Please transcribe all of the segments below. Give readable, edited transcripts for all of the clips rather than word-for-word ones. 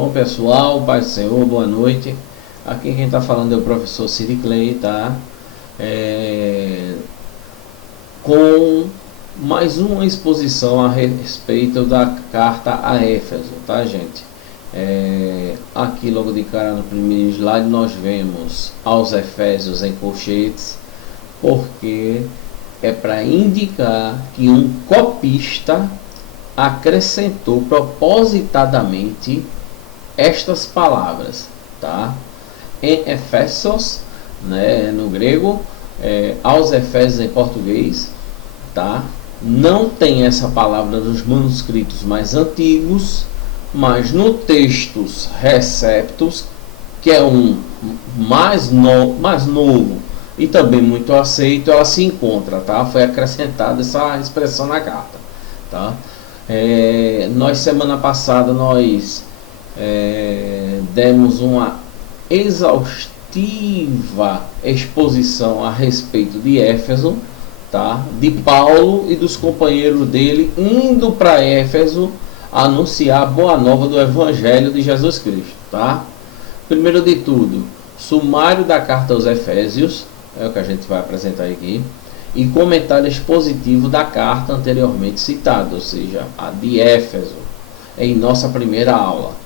Bom, pessoal, Pai do Senhor, boa noite. Aqui quem está falando é o professor Cid Clay, tá? Com mais uma exposição a respeito da carta a Éfeso, tá, gente? Aqui logo de cara no primeiro slide nós vemos aos Efésios em colchetes, porque é para indicar que um copista acrescentou propositadamente estas palavras, tá? Em Efésios, né, no grego, aos Efésios em português, tá? Não tem essa palavra nos manuscritos mais antigos, mas no textos receptos, que é um mais novo e também muito aceito, ela se encontra, tá? Foi acrescentada essa expressão na carta, tá? Nós semana passada nós demos uma exaustiva exposição a respeito de Éfeso, tá? De Paulo e dos companheiros dele indo para Éfeso anunciar a boa nova do Evangelho de Jesus Cristo, tá? Primeiro de tudo, sumário da carta aos Efésios, é o que a gente vai apresentar aqui, e comentário expositivo da carta anteriormente citada, ou seja, a de Éfeso, em nossa primeira aula.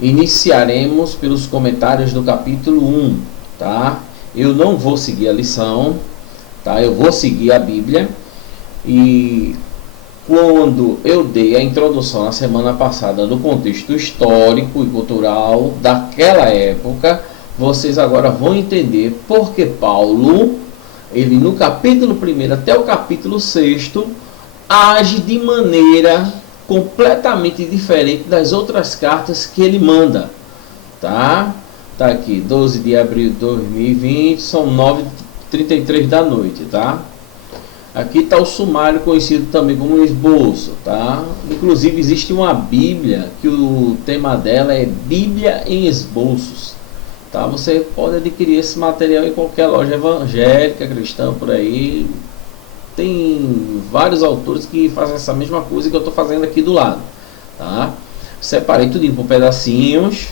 Iniciaremos pelos comentários do capítulo 1, tá? Eu não vou seguir a lição, tá? Eu vou seguir a Bíblia. E quando eu dei a introdução na semana passada no contexto histórico e cultural daquela época, vocês agora vão entender porque Paulo, ele no capítulo 1 até o capítulo 6, age de maneira completamente diferente das outras cartas que ele manda, tá? Tá aqui, 12 de abril de 2020, são 9h33 da noite, tá? Aqui está o sumário, conhecido também como esboço, tá? Inclusive existe uma Bíblia que o tema dela é Bíblia em Esboços, tá? Você pode adquirir esse material em qualquer loja evangélica, cristã, por aí. Tem vários autores que fazem essa mesma coisa que eu estou fazendo aqui do lado, tá? Separei tudo por pedacinhos,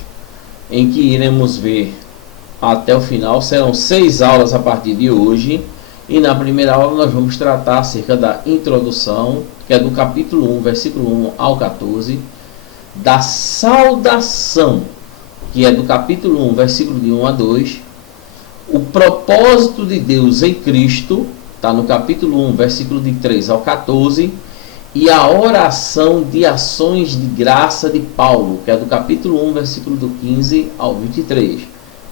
em que iremos ver até o final. Serão 6 aulas a partir de hoje. E na primeira aula nós vamos tratar acerca da introdução, que é do capítulo 1, versículo 1 ao 14. Da saudação, que é do capítulo 1, versículo de 1 a 2. O propósito de Deus em Cristo, está no capítulo 1, versículo de 3 ao 14. E a oração de ações de graça de Paulo, que é do capítulo 1, versículo do 15 ao 23.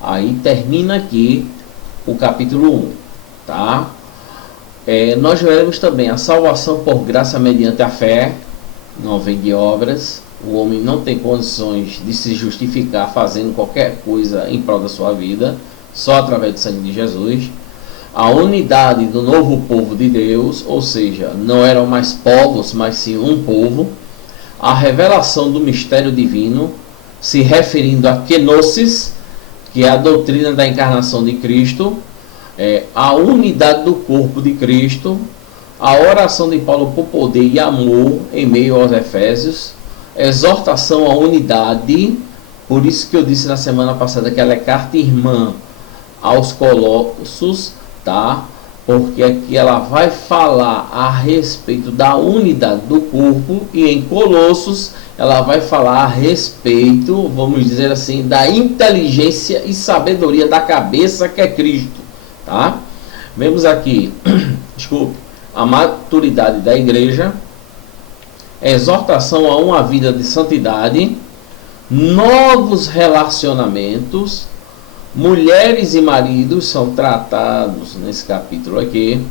Aí termina aqui o capítulo 1. Tá? Nós veremos também a salvação por graça mediante a fé, não vem de obras. O homem não tem condições de se justificar fazendo qualquer coisa em prol da sua vida, só através do sangue de Jesus. A unidade do novo povo de Deus, ou seja, não eram mais povos, mas sim um povo. A revelação do mistério divino, se referindo a kenosis, que é a doutrina da encarnação de Cristo. A unidade do corpo de Cristo, a oração de Paulo por poder e amor em meio aos Efésios, exortação à unidade, por isso que eu disse na semana passada que ela é carta irmã aos Colossos, tá? Porque aqui ela vai falar a respeito da unidade do corpo, e em Colossos ela vai falar a respeito, vamos dizer assim, da inteligência e sabedoria da cabeça, que é Cristo. Tá? Vemos aqui, desculpe, a maturidade da igreja, exortação a uma vida de santidade, novos relacionamentos, mulheres e maridos são tratados nesse capítulo aqui,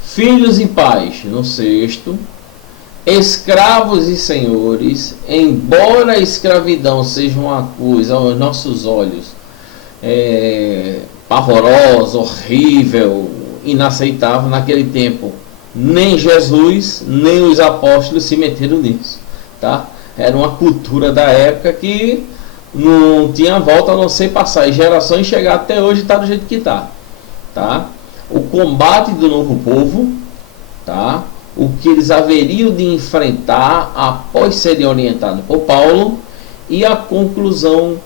filhos e pais no 6º, escravos e senhores, embora a escravidão seja uma coisa aos nossos olhos pavorosa, horrível, inaceitável naquele tempo, nem Jesus nem os apóstolos se meteram nisso, tá? Era uma cultura da época que não tinha volta a não ser passar as gerações, chegar até hoje, está do jeito que está, tá? O combate do novo povo, tá? O que eles haveriam de enfrentar após serem orientados por Paulo, e a conclusão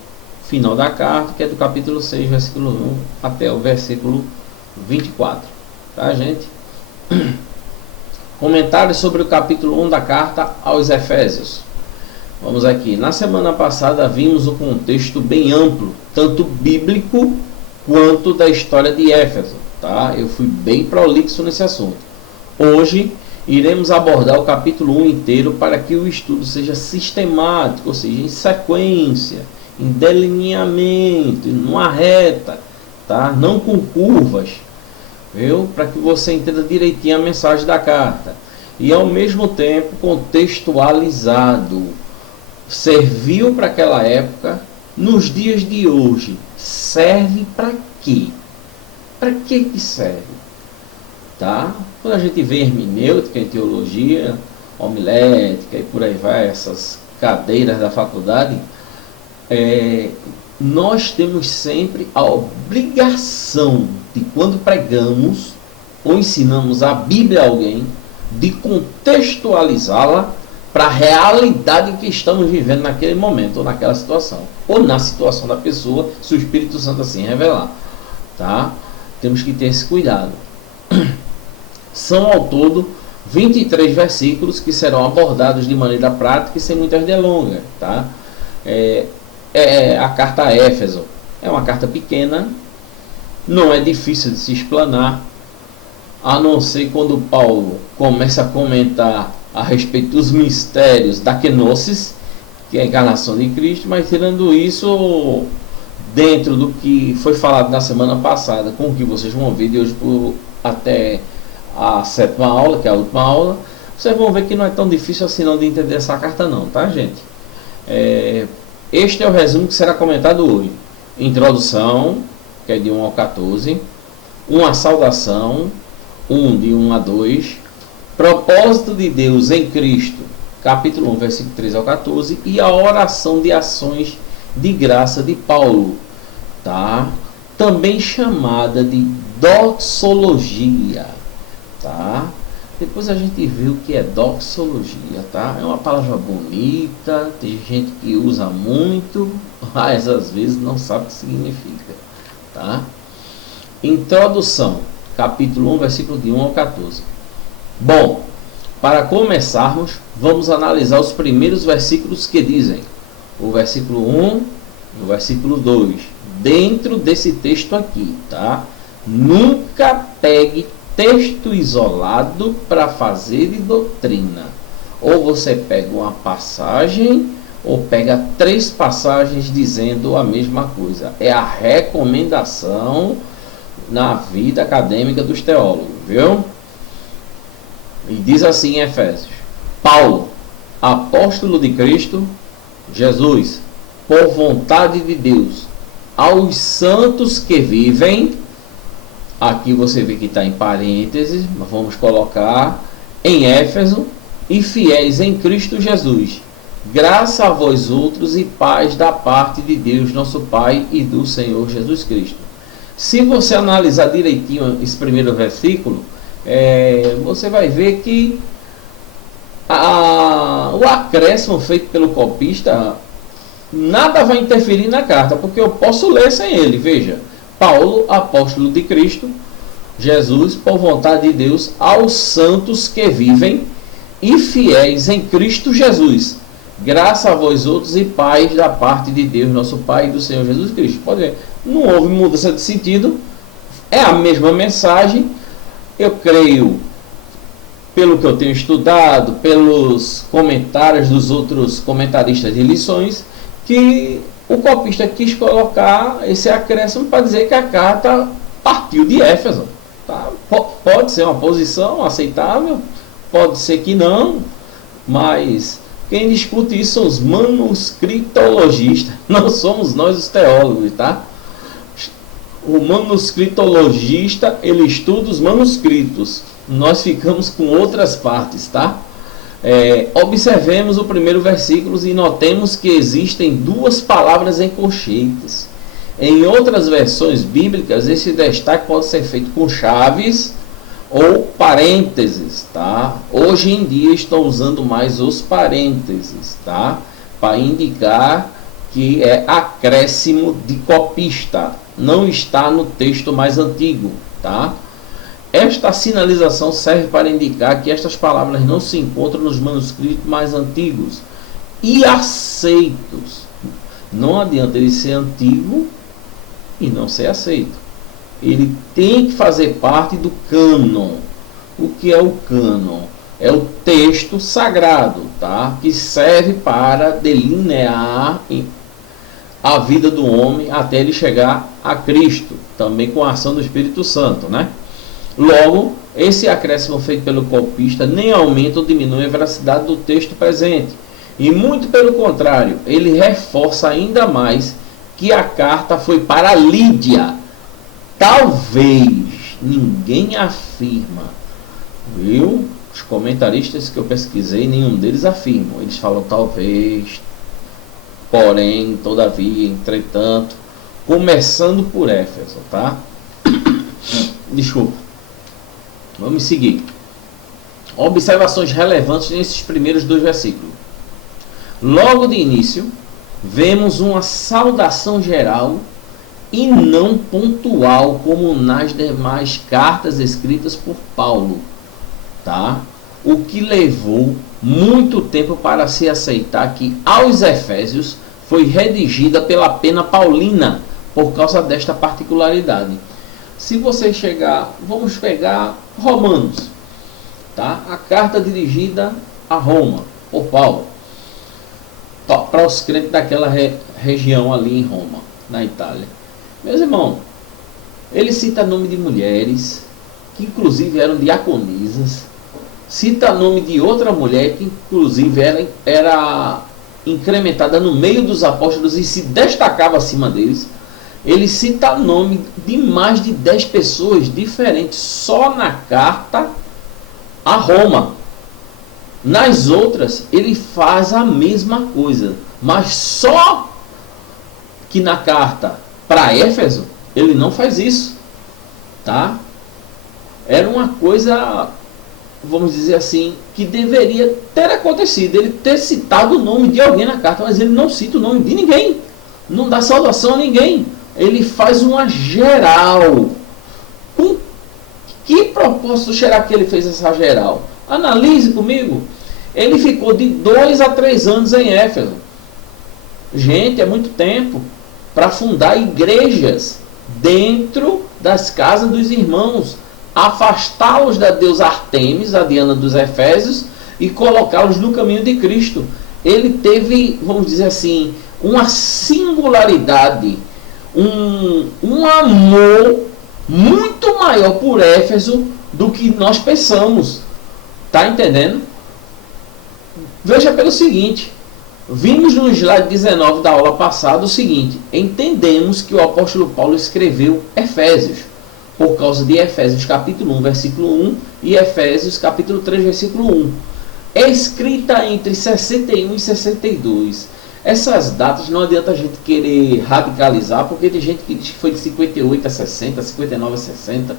final da carta, que é do capítulo 6, versículo 1 até o versículo 24. Tá, gente? Comentários sobre o capítulo 1 da carta aos Efésios. Vamos aqui. Na semana passada vimos o contexto bem amplo, tanto bíblico quanto da história de Éfeso. Tá? Eu fui bem prolixo nesse assunto. Hoje iremos abordar o capítulo 1 inteiro para que o estudo seja sistemático, ou seja, em sequência, em delineamento, numa reta, tá? Não com curvas, viu? Para que você entenda direitinho a mensagem da carta e ao mesmo tempo contextualizado. Serviu para aquela época, nos dias de hoje serve para quê? Para que serve? Tá? Quando a gente vê hermenêutica em teologia, homilética e por aí vai, essas cadeiras da faculdade, nós temos sempre a obrigação de, quando pregamos ou ensinamos a Bíblia a alguém, de contextualizá-la para a realidade em que estamos vivendo naquele momento, ou naquela situação, ou na situação da pessoa, se o Espírito Santo assim revelar. Tá? Temos que ter esse cuidado. São ao todo 23 versículos que serão abordados de maneira prática e sem muitas delongas. Tá? A carta a Éfeso é uma carta pequena, não é difícil de se explanar, a não ser quando Paulo começa a comentar a respeito dos mistérios da kenosis, que é a encarnação de Cristo, mas tirando isso, dentro do que foi falado na semana passada, com o que vocês vão ver de hoje até a 7ª aula, que é a última aula, vocês vão ver que não é tão difícil assim não de entender essa carta não, tá, gente? Este é o resumo que será comentado hoje. Introdução, que é de 1 ao 14, uma saudação, de 1 a 2, propósito de Deus em Cristo, capítulo 1, versículo 3 ao 14, e a oração de ações de graça de Paulo, tá? Também chamada de doxologia, tá? Depois a gente vê o que é doxologia, tá? É uma palavra bonita, tem gente que usa muito, mas às vezes não sabe o que significa, tá? Introdução, capítulo 1, versículo de 1 ao 14. Bom, para começarmos, vamos analisar os primeiros versículos que dizem, o versículo 1 e o versículo 2, dentro desse texto aqui, tá? Nunca pegue texto isolado para fazer de doutrina. Ou você pega uma passagem, ou pega 3 passagens dizendo a mesma coisa. É a recomendação na vida acadêmica dos teólogos, viu? E diz assim em Efésios: Paulo, apóstolo de Cristo Jesus, por vontade de Deus, aos santos que vivem, aqui você vê que está em parênteses, mas vamos colocar em Éfeso, e fiéis em Cristo Jesus, graça a vós outros e paz da parte de Deus nosso Pai e do Senhor Jesus Cristo. Se você analisar direitinho esse primeiro versículo, você vai ver que o acréscimo feito pelo copista nada vai interferir na carta, porque eu posso ler sem ele. Veja, Paulo, apóstolo de Cristo Jesus, por vontade de Deus, aos santos que vivem e fiéis em Cristo Jesus, graça a vós outros e paz da parte de Deus nosso Pai e do Senhor Jesus Cristo. Pode ver, não houve mudança de sentido, é a mesma mensagem. Eu creio, pelo que eu tenho estudado, pelos comentários dos outros comentaristas de lições, que o copista quis colocar esse acréscimo para dizer que a carta partiu de Éfeso. Tá? Pode ser uma posição aceitável, pode ser que não, mas quem discute isso são os manuscritologistas, não somos nós os teólogos, tá? O manuscritologista, ele estuda os manuscritos, nós ficamos com outras partes, tá? Observemos o primeiro versículo e notemos que existem 2 palavras em colchetes. Em outras versões bíblicas, esse destaque pode ser feito com chaves ou parênteses, tá? Hoje em dia estão usando mais os parênteses, tá? Para indicar que é acréscimo de copista, não está no texto mais antigo, tá? Esta sinalização serve para indicar que estas palavras não se encontram nos manuscritos mais antigos e aceitos. Não adianta ele ser antigo e não ser aceito. Ele tem que fazer parte do cânon. O que é o cânon? É o texto sagrado, tá? Que serve para delinear a vida do homem até ele chegar a Cristo, também com a ação do Espírito Santo, né? Logo, esse acréscimo feito pelo copista nem aumenta ou diminui a veracidade do texto presente. E muito pelo contrário, ele reforça ainda mais que a carta foi para Lídia. Talvez, ninguém afirma, viu? Os comentaristas que eu pesquisei, nenhum deles afirmam. Eles falam talvez, porém, todavia, entretanto, começando por Éfeso, tá? Desculpa. Vamos seguir. Observações relevantes nesses primeiros 2 versículos. Logo de início, vemos uma saudação geral e não pontual, como nas demais cartas escritas por Paulo, tá? O que levou muito tempo para se aceitar que aos Efésios foi redigida pela pena paulina, por causa desta particularidade. Se você chegar, vamos pegar Romanos, tá? A carta dirigida a Roma, por Paulo, para os crentes daquela região ali em Roma, na Itália. Meus irmãos, ele cita nome de mulheres, que inclusive eram diaconisas, cita nome de outra mulher, que inclusive era incrementada no meio dos apóstolos e se destacava acima deles. Ele cita nome de mais de 10 pessoas diferentes, só na carta a Roma. Nas outras, ele faz a mesma coisa, mas só que na carta para Éfeso, ele não faz isso, tá? Era uma coisa, vamos dizer assim, que deveria ter acontecido, ele ter citado o nome de alguém na carta, mas ele não cita o nome de ninguém, não dá saudação a ninguém, ele faz uma geral. Com que propósito será que ele fez essa geral? Analise comigo. Ele ficou de 2 a 3 anos em Éfeso. Gente, é muito tempo para fundar igrejas dentro das casas dos irmãos, afastá-los da deusa Artemis, a Diana dos Efésios, e colocá-los no caminho de Cristo. Ele teve, vamos dizer assim, uma singularidade, um amor muito maior por Éfeso do que nós pensamos. Tá entendendo? Veja pelo seguinte, vimos no slide 19 da aula passada o seguinte: entendemos que o apóstolo Paulo escreveu Efésios por causa de Efésios capítulo 1, versículo 1 e Efésios capítulo 3, versículo 1. É escrita entre 61 e 62. Essas datas não adianta a gente querer radicalizar, porque tem gente que diz que foi de 58 a 60, 59 a 60.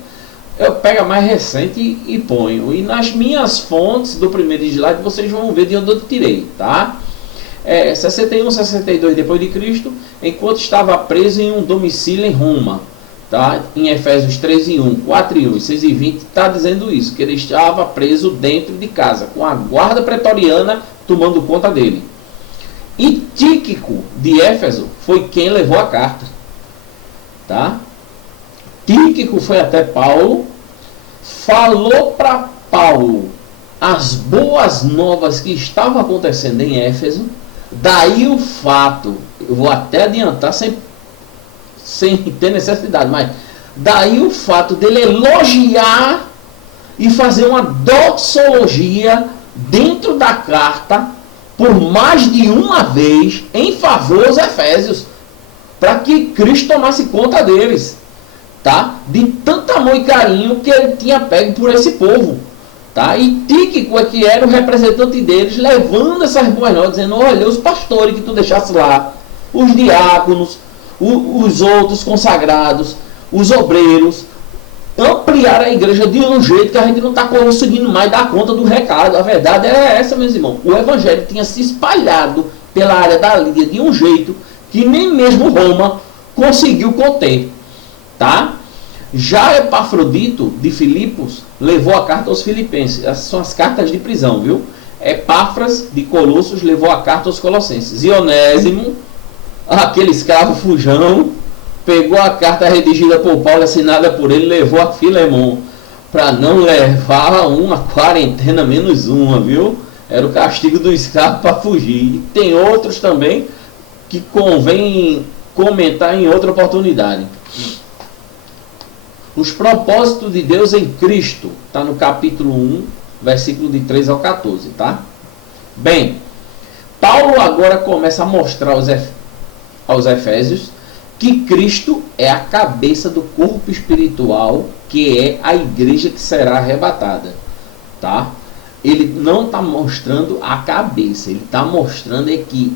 Eu pego a mais recente e ponho. E nas minhas fontes do primeiro slide vocês vão ver de onde eu tirei, tá? 61, 62 depois de Cristo, enquanto estava preso em um domicílio em Roma, tá? Em Efésios 3:1, 4:1 e 6:20 está dizendo isso, que ele estava preso dentro de casa, com a guarda pretoriana tomando conta dele. E Tíquico de Éfeso foi quem levou a carta, tá? Tíquico foi até Paulo, falou para Paulo as boas novas que estavam acontecendo em Éfeso. Daí o fato, eu vou até adiantar sem ter necessidade, mas daí o fato dele elogiar e fazer uma doxologia dentro da carta por mais de uma vez em favor dos Efésios, para que Cristo tomasse conta deles, tá? De tanto amor e carinho que ele tinha pego por esse povo, tá? E Tíquico é que era o representante deles, levando essas boas novas, dizendo: olha, os pastores que tu deixasse lá, os diáconos, os outros consagrados, os obreiros, ampliar a igreja de um jeito que a gente não está conseguindo mais dar conta do recado. A verdade é essa, meus irmãos. O evangelho tinha se espalhado pela área da Lídia de um jeito que nem mesmo Roma conseguiu conter, tá? Já Epafrodito de Filipos levou a carta aos filipenses. Essas são as cartas de prisão, viu? Epáfras de Colossos levou a carta aos colossenses. E Onésimo, aquele escravo fujão, pegou a carta redigida por Paulo, assinada por ele, levou a Filemon, para não levar uma quarentena menos uma, viu? Era o castigo do escravo para fugir. E tem outros também que convém comentar em outra oportunidade. Os propósitos de Deus em Cristo, está no capítulo 1, versículo de 3 ao 14, tá? Bem, Paulo agora começa a mostrar aos Efésios que Cristo é a cabeça do corpo espiritual, que é a igreja que será arrebatada, tá? Ele não está mostrando a cabeça, ele está mostrando é que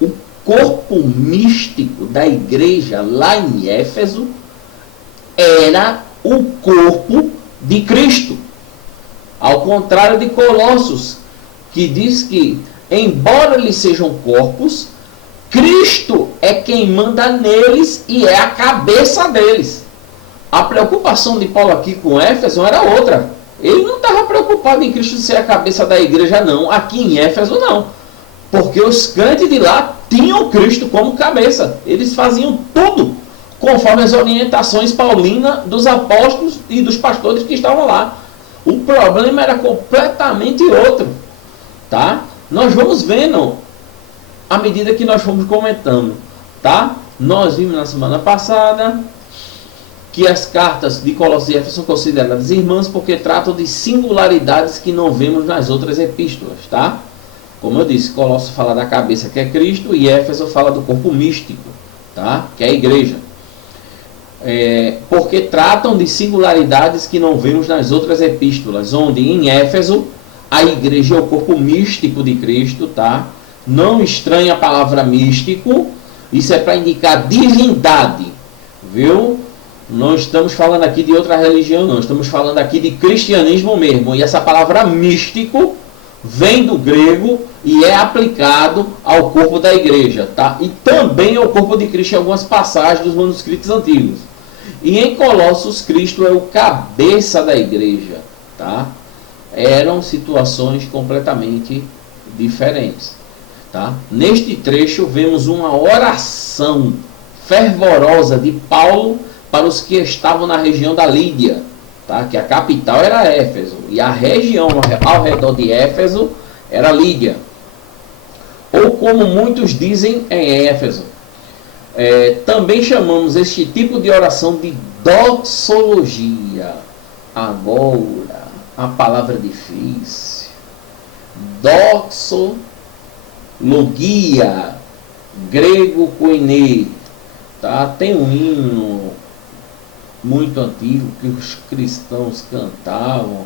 o corpo místico da igreja lá em Éfeso era o corpo de Cristo. Ao contrário de Colossos, que diz que, embora eles sejam corpos, Cristo é quem manda neles e é a cabeça deles. A preocupação de Paulo aqui com Éfeso era outra. Ele não estava preocupado em Cristo ser a cabeça da igreja, não. Aqui em Éfeso, não. Porque os crentes de lá tinham Cristo como cabeça. Eles faziam tudo conforme as orientações paulinas dos apóstolos e dos pastores que estavam lá. O problema era completamente outro, tá? Nós vamos vendo à medida que nós fomos comentando, tá? Nós vimos na semana passada que as cartas de Colossos e Éfeso são consideradas irmãs porque tratam de singularidades que não vemos nas outras epístolas, tá? Como eu disse, Colossos fala da cabeça, que é Cristo, e Éfeso fala do corpo místico, tá? Que é a igreja. Porque tratam de singularidades que não vemos nas outras epístolas, onde em Éfeso a igreja é o corpo místico de Cristo, tá? Não estranhe a palavra místico, isso é para indicar divindade, viu? Não estamos falando aqui de outra religião, não, estamos falando aqui de cristianismo mesmo, e essa palavra místico vem do grego e é aplicado ao corpo da igreja, tá? E também ao corpo de Cristo em algumas passagens dos manuscritos antigos. E em Colossos, Cristo é o cabeça da igreja, tá? Eram situações completamente diferentes, tá? Neste trecho vemos uma oração fervorosa de Paulo para os que estavam na região da Lídia, tá? Que a capital era Éfeso e a região ao redor de Éfeso era Lídia, ou como muitos dizem, em Éfeso. Também chamamos este tipo de oração de doxologia. Agora, a palavra difícil. Doxologia, grego koine, tá? Tem um hino muito antigo que os cristãos cantavam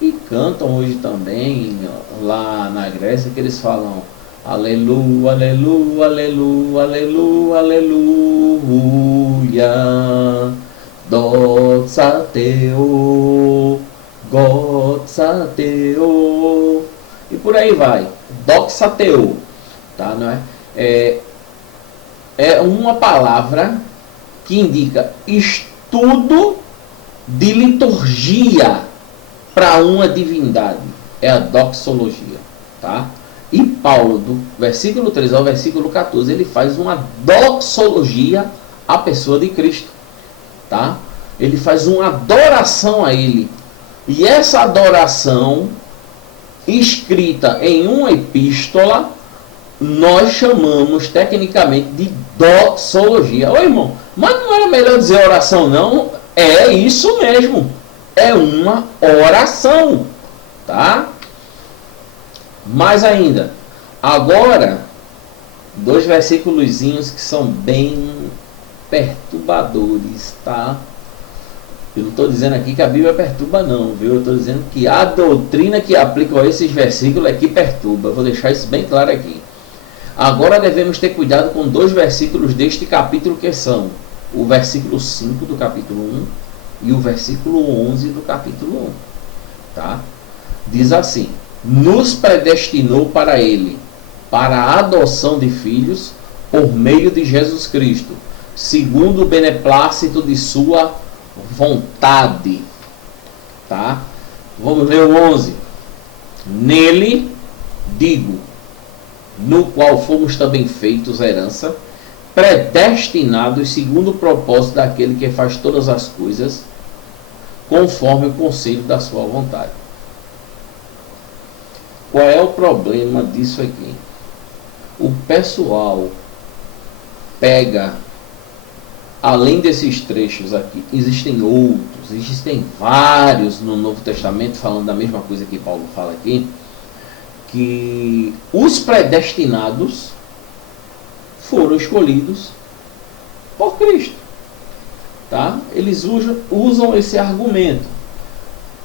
e cantam hoje também lá na Grécia, que eles falam aleluia, aleluia, aleluia, aleluia, aleluia, doxateo, doxateo, e por aí vai, doxateo, tá? Não é uma palavra que indica estudo de liturgia para uma divindade, é a doxologia, tá? E Paulo, do versículo 3 ao versículo 14, ele faz uma doxologia à pessoa de Cristo, tá? Ele faz uma adoração a ele. E essa adoração, escrita em uma epístola, nós chamamos tecnicamente de doxologia. Ô irmão, mas não era melhor dizer oração, não? É isso mesmo. É uma oração, tá? Mais ainda, agora, dois versículozinhos que são bem perturbadores, tá? Eu não estou dizendo aqui que a Bíblia perturba não, viu? Eu estou dizendo que a doutrina que aplica a esses versículos é que perturba. Eu vou deixar isso bem claro aqui. Agora devemos ter cuidado com dois versículos deste capítulo, que são o versículo 5 do capítulo 1 e o versículo 11 do capítulo 1, tá? Diz assim: nos predestinou para ele, para a adoção de filhos, por meio de Jesus Cristo, segundo o beneplácito de sua vontade. Tá? Vamos ler o 11. Nele, digo, no qual fomos também feitos herança, predestinados segundo o propósito daquele que faz todas as coisas, conforme o conselho da sua vontade. Qual é o problema disso aqui? O pessoal pega, além desses trechos aqui, existem outros, existem vários no Novo Testamento falando da mesma coisa que Paulo fala aqui, que os predestinados foram escolhidos por Cristo. Tá? Eles usam esse argumento.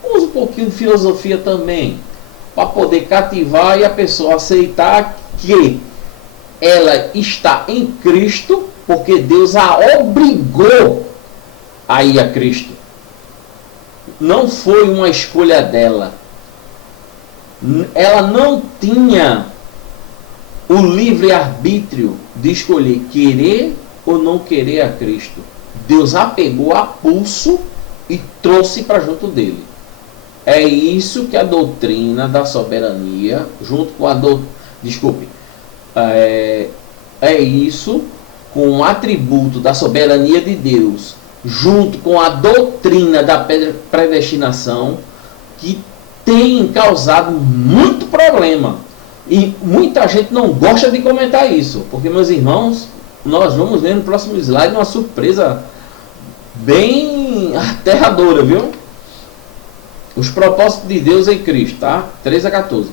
Usa um pouquinho de filosofia também, para poder cativar e a pessoa aceitar que ela está em Cristo, porque Deus a obrigou a ir a Cristo. Não foi uma escolha dela. Ela não tinha o livre-arbítrio de escolher querer ou não querer a Cristo. Deus a pegou a pulso e trouxe para junto dele. É isso que a doutrina da soberania, junto com a isso com o atributo da soberania de Deus, junto com a doutrina da predestinação, que tem causado muito problema. E muita gente não gosta de comentar isso, porque, meus irmãos, nós vamos ver no próximo slide uma surpresa bem aterradora, viu? Os propósitos de Deus em Cristo, tá? 13 a 14.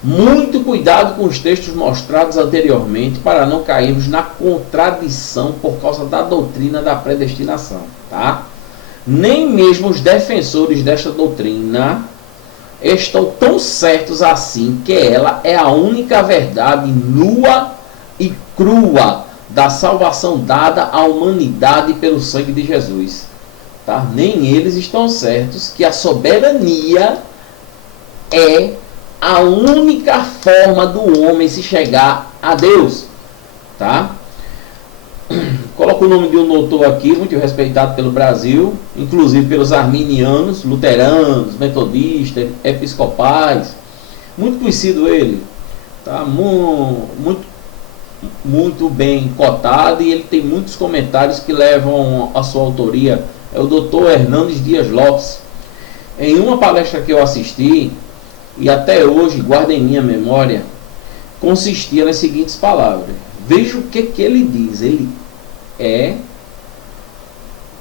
Muito cuidado com os textos mostrados anteriormente para não cairmos na contradição por causa da doutrina da predestinação, tá? Nem mesmo os defensores desta doutrina estão tão certos assim que ela é a única verdade nua e crua da salvação dada à humanidade pelo sangue de Jesus. Tá? Nem eles estão certos que a soberania é a única forma do homem se chegar a Deus. Tá? Coloco o nome de um doutor aqui, muito respeitado pelo Brasil, inclusive pelos arminianos, luteranos, metodistas, episcopais. Muito conhecido ele. Tá? Muito bem cotado, e ele tem muitos comentários que levam a sua autoria. É o Dr. Hernandes Dias Lopes. Em uma palestra que eu assisti, e até hoje guardo em minha memória, consistia nas seguintes palavras. Veja o que ele diz. Ele é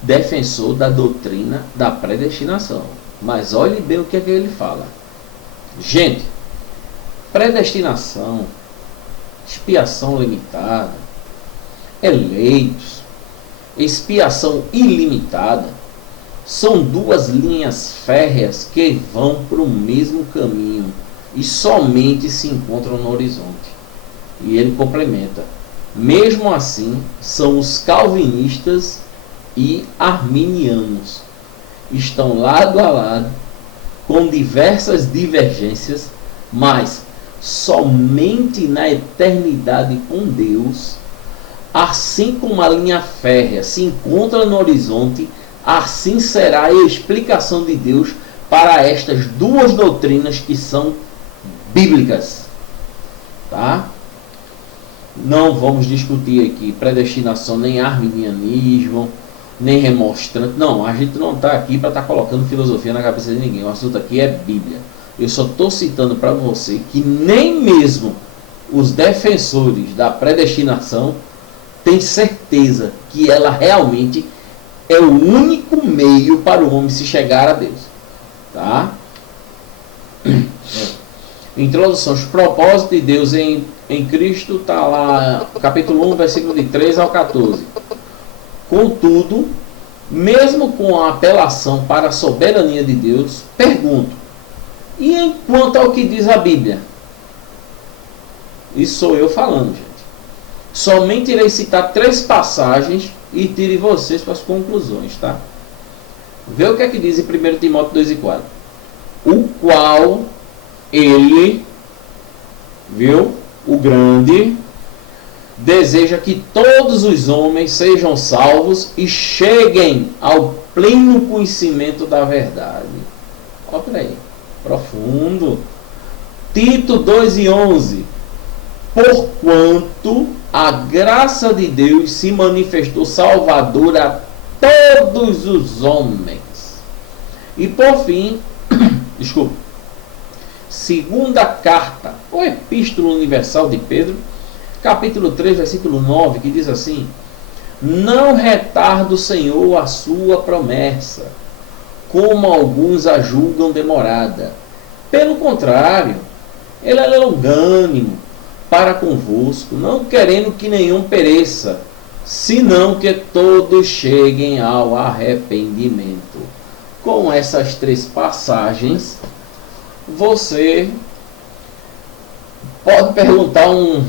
defensor da doutrina da predestinação. Mas olhe bem o que ele fala. Gente, predestinação, expiação limitada, eleitos, expiação ilimitada, são duas linhas férreas que vão para o mesmo caminho e somente se encontram no horizonte. E ele complementa: mesmo assim, são os calvinistas e arminianos. Estão lado a lado, com diversas divergências, mas somente na eternidade com Deus, assim como a linha férrea se encontra no horizonte, assim será a explicação de Deus para estas duas doutrinas que são bíblicas. Tá? Não vamos discutir aqui predestinação, nem arminianismo, nem remonstrante. Não, a gente não está aqui para estar colocando filosofia na cabeça de ninguém. O assunto aqui é Bíblia. Eu só estou citando para você que nem mesmo os defensores da predestinação têm certeza que ela realmente é o único meio para o homem se chegar a Deus. Tá? Introdução. Os propósitos de Deus em Cristo está lá, capítulo 1, versículo de 3 ao 14. Contudo, mesmo com a apelação para a soberania de Deus, pergunto: e enquanto ao que diz a Bíblia? Isso sou eu falando, gente. Somente irei citar 3 passagens e tire vocês para as conclusões, tá? Vê o que é que diz em 1 Timóteo 2 e 4. O qual ele, viu, o grande, deseja que todos os homens sejam salvos e cheguem ao pleno conhecimento da verdade. Olha aí, profundo. Tito 2:11. Porquanto a graça de Deus se manifestou salvadora a todos os homens. E por fim, desculpa, segunda carta, ou Epístola Universal de Pedro, capítulo 3, versículo 9, que diz assim: não retarda o Senhor a sua promessa, como alguns a julgam demorada. Pelo contrário, ele é longânimo para convosco, não querendo que nenhum pereça, senão que todos cheguem ao arrependimento. Com essas 3 passagens, você pode perguntar a um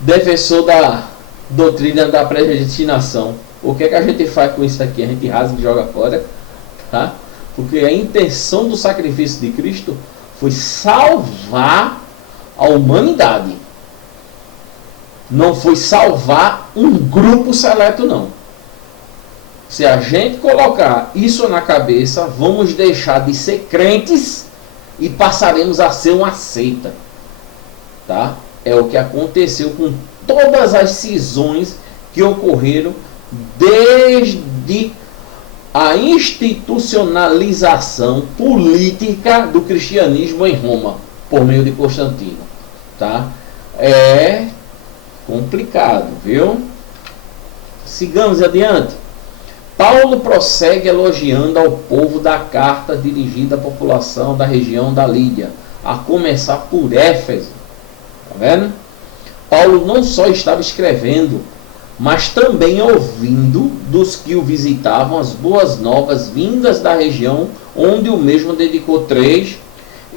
defensor da doutrina da predestinação: o que é que a gente faz com isso aqui? A gente rasga e joga fora, tá? Porque a intenção do sacrifício de Cristo foi salvar a humanidade. Não foi salvar um grupo seleto, não. Se a gente colocar isso na cabeça, vamos deixar de ser crentes e passaremos a ser uma seita, tá? É o que aconteceu com todas as cisões que ocorreram desde a institucionalização política do cristianismo em Roma, por meio de Constantino, tá? É complicado, viu? Sigamos adiante. Paulo prossegue elogiando ao povo da carta dirigida à população da região da Lídia, a começar por Éfeso. Tá vendo? Paulo não só estava escrevendo, mas também ouvindo dos que o visitavam as boas novas vindas da região, onde o mesmo dedicou 3.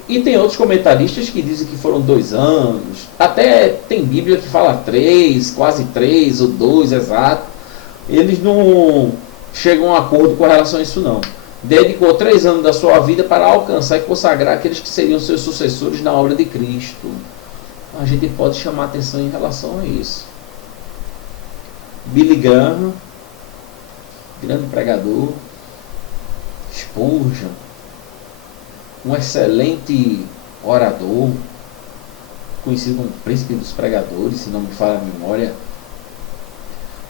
E tem outros comentaristas que dizem que foram 2 anos. Até tem Bíblia que fala 3, quase 3, ou 2, exato. Eles não chegam a um acordo com relação a isso, não. Dedicou 3 anos da sua vida para alcançar e consagrar aqueles que seriam seus sucessores na obra de Cristo. A gente pode chamar atenção em relação a isso. Billy Graham, grande pregador. Spurgeon, um excelente orador, conhecido como príncipe dos pregadores, se não me falha a memória.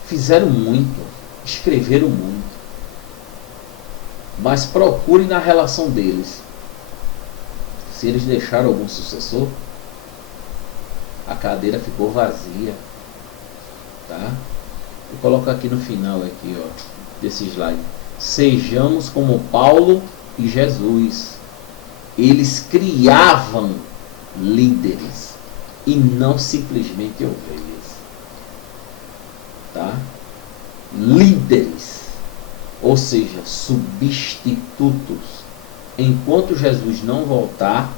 Fizeram muito, escreveram muito, mas procure na relação deles se eles deixaram algum sucessor. A cadeira ficou vazia, tá? Eu coloco aqui no final aqui, ó, desse slide: sejamos como Paulo e Jesus. Eles criavam líderes e não simplesmente ovelhas, tá? Líderes, ou seja, substitutos. Enquanto Jesus não voltar,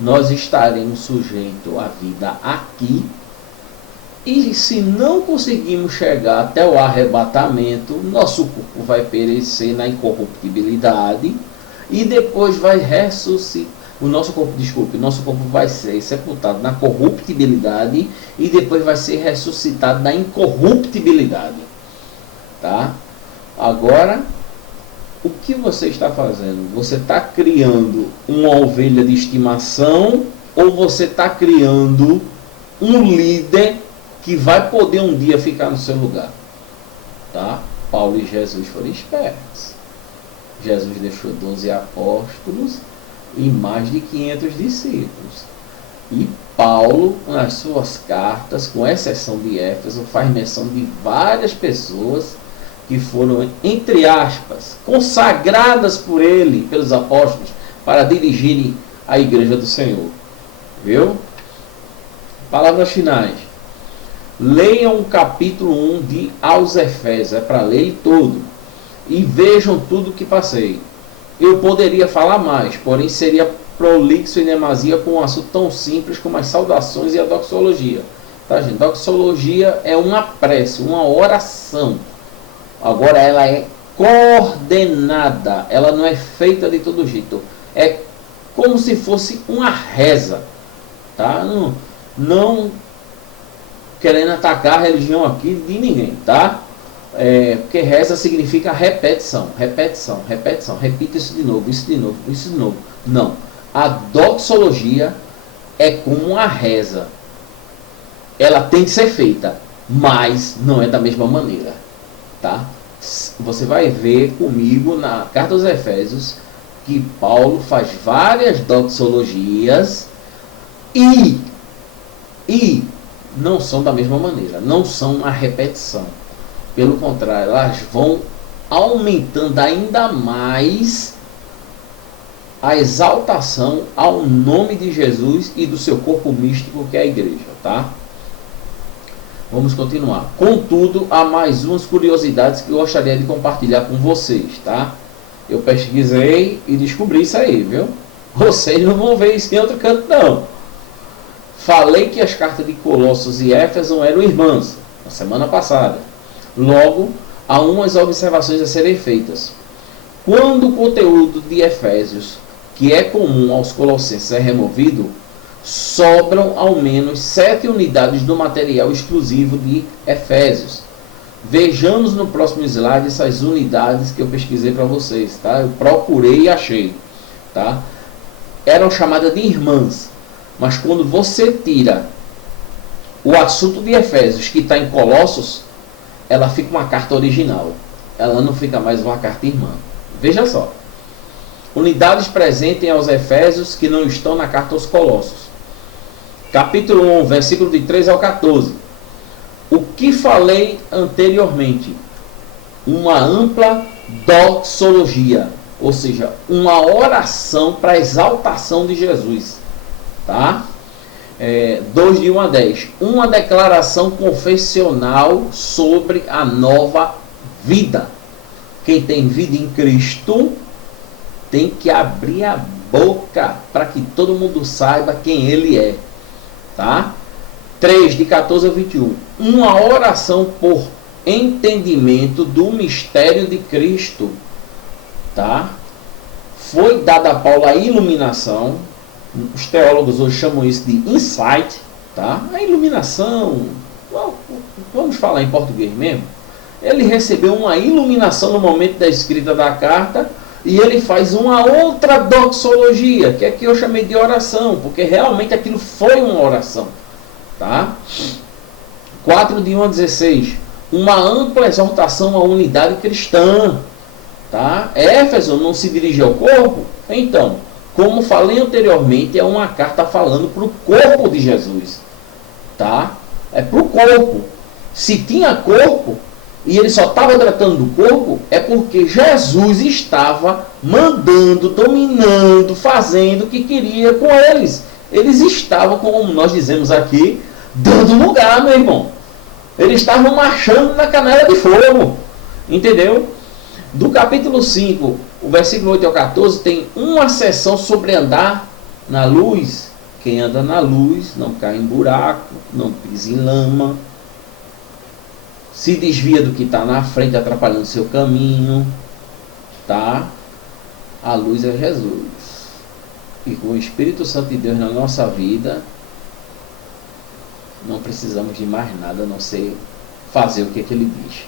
nós estaremos sujeitos à vida aqui, e se não conseguirmos chegar até o arrebatamento, nosso corpo vai perecer na incorruptibilidade e depois vai ressuscitar. O nosso corpo vai ser sepultado na corruptibilidade e depois vai ser ressuscitado na incorruptibilidade, tá? Agora, o que você está fazendo? Você está criando uma ovelha de estimação ou você está criando um líder que vai poder um dia ficar no seu lugar, tá? Paulo e Jesus foram espertos. Jesus deixou 12 apóstolos e mais de 500 discípulos. E Paulo, nas suas cartas, com exceção de Éfeso, faz menção de várias pessoas que foram, entre aspas, consagradas por ele, pelos apóstolos, para dirigirem a igreja do Senhor. Viu? Palavras finais. Leiam o capítulo 1 de Aos Efésios, é para ler ele todo. E vejam tudo o que passei. Eu poderia falar mais, porém seria prolixo em demasia com um assunto tão simples como as saudações e a doxologia. Tá, gente? Doxologia é uma prece, uma oração. Agora ela é coordenada, ela não é feita de todo jeito. É como se fosse uma reza, tá? Não querendo atacar a religião aqui de ninguém, tá? Porque reza significa repetição, repetição, repetição. Repita isso de novo, isso de novo, isso de novo. Não. A doxologia é como uma reza. Ela tem que ser feita, mas não é da mesma maneira, tá? Você vai ver comigo na Carta aos Efésios que Paulo faz várias doxologias e não são da mesma maneira, não são uma repetição. Pelo contrário, elas vão aumentando ainda mais a exaltação ao nome de Jesus e do seu corpo místico, que é a igreja, tá? Vamos continuar. Contudo, há mais umas curiosidades que eu gostaria de compartilhar com vocês, tá? Eu pesquisei e descobri isso aí, viu? Vocês não vão ver isso em outro canto, não. Falei que as cartas de Colossos e Éfeso eram irmãs, na semana passada. Logo, há umas observações a serem feitas. Quando o conteúdo de Efésios, que é comum aos colossenses, é removido, sobram ao menos 7 unidades do material exclusivo de Efésios. Vejamos no próximo slide essas unidades que eu pesquisei para vocês, tá? Eu procurei e achei, tá? Eram chamadas de irmãs, mas quando você tira o assunto de Efésios que está em Colossos, ela fica uma carta original, ela não fica mais uma carta irmã. Veja só, unidades presentes aos Efésios que não estão na carta aos Colossos. Capítulo 1, versículo de 3 ao 14. O que falei anteriormente, uma ampla doxologia, ou seja, uma oração para a exaltação de Jesus, tá? 2 de 1 a 10, uma declaração confessional sobre a nova vida. Quem tem vida em Cristo tem que abrir a boca para que todo mundo saiba quem ele é, tá? 3 de 14 a 21, uma oração por entendimento do mistério de Cristo, tá? Foi dada a Paulo a iluminação. Os teólogos hoje chamam isso de insight, tá? A iluminação, vamos falar em português mesmo. Ele recebeu uma iluminação no momento da escrita da carta e ele faz uma outra doxologia, que é que eu chamei de oração, porque realmente aquilo foi uma oração, tá? 4 de 1 a 16, uma ampla exortação à unidade cristã, tá? Éfeso não se dirige ao corpo, então, como falei anteriormente, é uma carta falando para o corpo de Jesus, tá? É para o corpo. Se tinha corpo e ele só estava tratando do corpo, é porque Jesus estava mandando, dominando, fazendo o que queria com eles. Eles estavam, como nós dizemos aqui, dando lugar, meu irmão. Eles estavam marchando na canela de fogo, entendeu? Do capítulo 5, o versículo 8 ao 14, tem uma seção sobre andar na luz. Quem anda na luz não cai em buraco, não pisa em lama, se desvia do que está na frente, atrapalhando seu caminho, tá? A luz é Jesus. E com o Espírito Santo de Deus na nossa vida, não precisamos de mais nada a não ser fazer o que ele diz.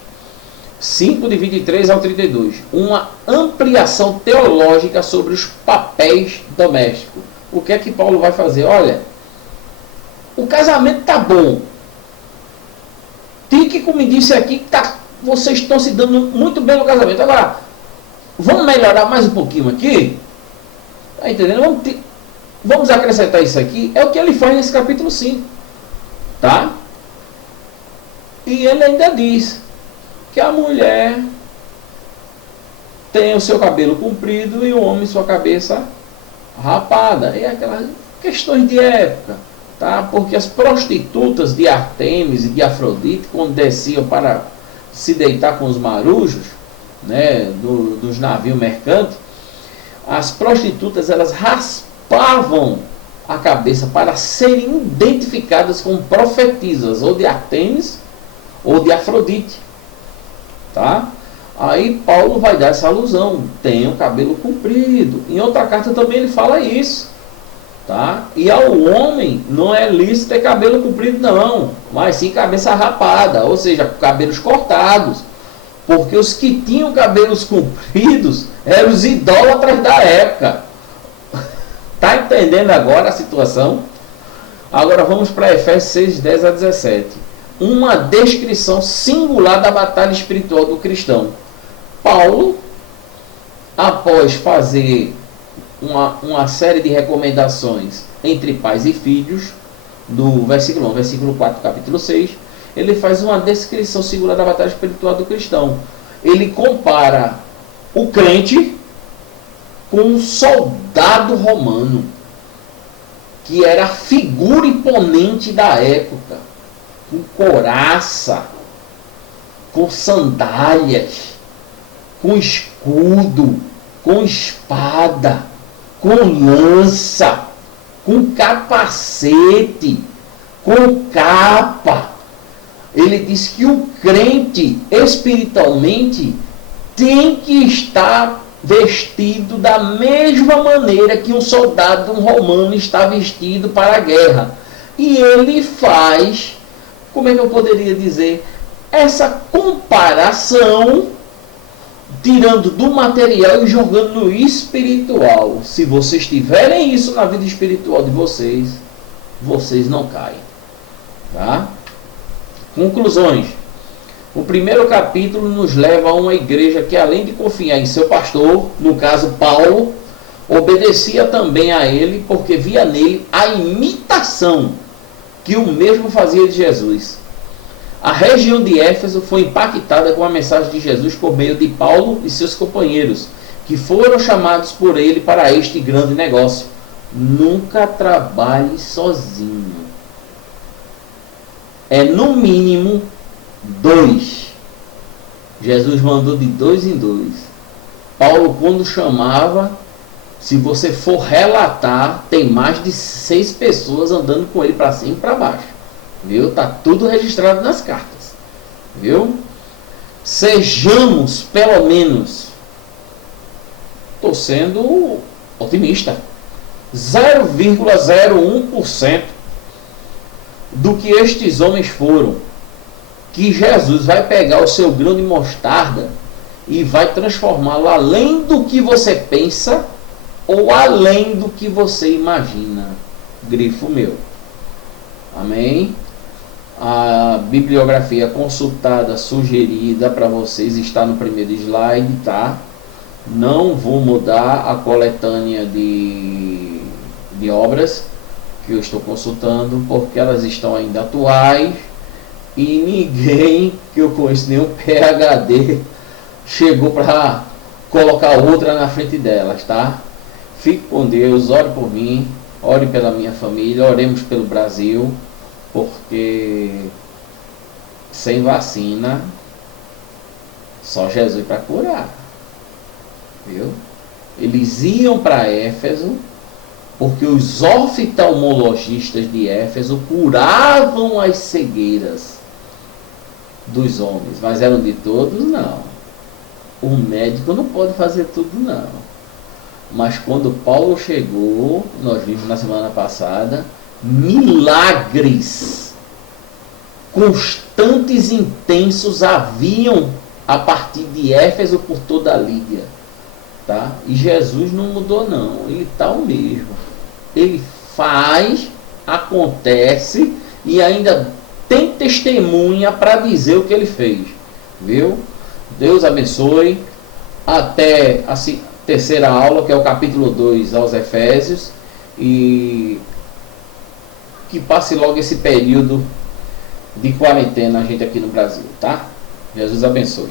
5 de 23 ao 32. Uma ampliação teológica sobre os papéis domésticos. O que é que Paulo vai fazer? Olha, o casamento está bom. Tíquico me disse aqui que vocês estão se dando muito bem no casamento. Agora, vamos melhorar mais um pouquinho aqui? Está entendendo? Vamos acrescentar isso aqui. É o que ele faz nesse capítulo 5. Tá? E ele ainda diz que a mulher tem o seu cabelo comprido e o homem sua cabeça rapada. E aquelas questões de época, tá? Porque as prostitutas de Artemis e de Afrodite, quando desciam para se deitar com os marujos, né, dos navios mercantes, as prostitutas, elas raspavam a cabeça para serem identificadas como profetisas, ou de Artemis ou de Afrodite, tá? Aí Paulo vai dar essa alusão, tem o cabelo comprido. Em outra carta também ele fala isso, tá? E ao homem não é lícito ter cabelo comprido não, mas sim cabeça rapada, ou seja, cabelos cortados, porque os que tinham cabelos compridos eram os idólatras da época. Tá entendendo agora a situação? Agora vamos para Efésios 6, 10 a 17. Uma descrição singular da batalha espiritual do cristão. Paulo, após fazer uma série de recomendações entre pais e filhos, do versículo 1 ao versículo 4 do capítulo 6, ele faz uma descrição singular da batalha espiritual do cristão. Ele compara o crente com um soldado romano, que era a figura imponente da época, com couraça, com sandálias, com escudo, com espada, com lança, com capacete, com capa. Ele diz que o crente espiritualmente tem que estar vestido da mesma maneira que um soldado romano está vestido para a guerra. E ele faz, como é que eu poderia dizer, essa comparação, tirando do material e jogando no espiritual. Se vocês tiverem isso na vida espiritual de vocês, vocês não caem. Tá? Conclusões. O primeiro capítulo nos leva a uma igreja que, além de confiar em seu pastor, no caso Paulo, obedecia também a ele, porque via nele a imitação que o mesmo fazia de Jesus. A região de Éfeso foi impactada com a mensagem de Jesus por meio de Paulo e seus companheiros, que foram chamados por ele para este grande negócio. Nunca trabalhe sozinho. É no mínimo 2. Jesus mandou de 2 em 2. Paulo, quando chamava, se você for relatar, tem mais de 6 pessoas andando com ele para cima e para baixo. Viu? Tá tudo registrado nas cartas. Viu? Sejamos, pelo menos, estou sendo otimista, 0,01% do que estes homens foram, que Jesus vai pegar o seu grão de mostarda e vai transformá-lo além do que você pensa ou além do que você imagina. Grifo meu. Amém? A bibliografia consultada, sugerida para vocês está no primeiro slide, tá? Não vou mudar a coletânea de obras que eu estou consultando, porque elas estão ainda atuais e ninguém que eu conheço, nenhum PhD, chegou para colocar outra na frente delas, tá? Fique com Deus, ore por mim, ore pela minha família, oremos pelo Brasil, porque sem vacina só Jesus para curar, viu? Eles iam para Éfeso porque os oftalmologistas de Éfeso curavam as cegueiras dos homens, mas eram de todos? Não. O médico não pode fazer tudo, não. Mas quando Paulo chegou, nós vimos na semana passada, milagres constantes e intensos haviam a partir de Éfeso por toda a Lídia, tá? E Jesus não mudou não, ele está o mesmo. Ele faz, acontece e ainda tem testemunha para dizer o que ele fez, viu? Deus abençoe. Até a terceira aula, que é o capítulo 2 aos Efésios, e que passe logo esse período de quarentena a gente aqui no Brasil, tá? Jesus abençoe.